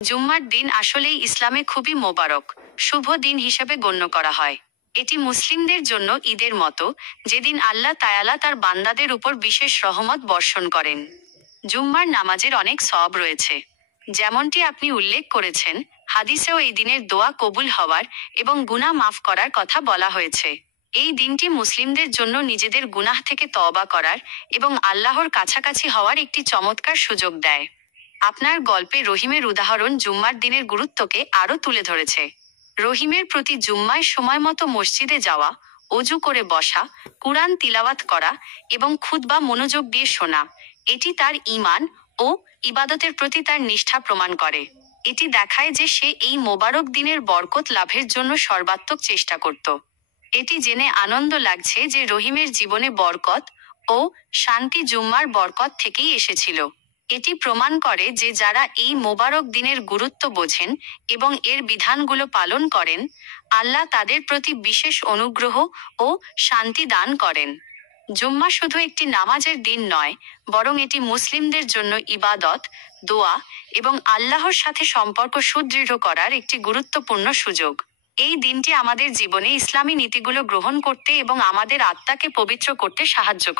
জুম্মার দিন আসলেই ইসলামে খুবই মোবারক, শুভ দিন হিসেবে গণ্য করা হয়। এটি মুসলিমদের জন্য ঈদের মতো, যেদিন আল্লাহ তায়ালা তার বান্দাদের উপর বিশেষ রহমত বর্ষণ করেন। জুম্মার নামাজের অনেক সওয়াব রয়েছে। যেমনটি আপনি উল্লেখ করেছেন, হাদিসেও এই দিনের দোয়া কবুল হওয়ার এবং গুনাহ মাফ করার কথা বলা হয়েছে। এই দিনটি মুসলিমদের জন্য নিজেদের গুনাহ থেকে তওবা করার এবং আল্লাহর কাছাকাছি হওয়ার একটি চমৎকার সুযোগ দেয়। আপনার গল্পে রহিমের উদাহরণ জুম্মার দিনের গুরুত্বকে আরও তুলে ধরেছে। রহিমের প্রতি জুম্মায় সময়মতো মসজিদে যাওয়া, অজু করে বসা, কুরআন তিলাওয়াত করা এবং খুতবা মনোযোগ দিয়ে শোনা, এটি তার ঈমান ও ইবাদতের প্রতি তার নিষ্ঠা প্রমাণ করে। এটি দেখায় যে সে এই মোবারক দিনের বরকত লাভের জন্য সর্বাত্মক চেষ্টা করত। এটি জেনে আনন্দ লাগছে যে রহিমের জীবনে বরকত ও শান্তি জুম্মার বরকত থেকেই এসেছিল। এটি প্রমাণ করে যে যারা এই মোবারক দিনের গুরুত্ব বোঝেন এবং এর বিধানগুলো পালন করেন, আল্লাহ তাদের প্রতি বিশেষ অনুগ্রহ ও শান্তি দান করেন। জুম্মা শুধু একটি নামাজের দিন নয়, বরং এটি মুসলিমদের জন্য ইবাদত, দোয়া এবং আল্লাহর সাথে সম্পর্ক সুদৃঢ় করার একটি গুরুত্বপূর্ণ সুযোগ। এই দিনটি আমাদের জীবনে ইসলামী নীতিগুলো গ্রহণ করতে এবং আমাদের আত্মাকে পবিত্র করতে সাহায্য করে।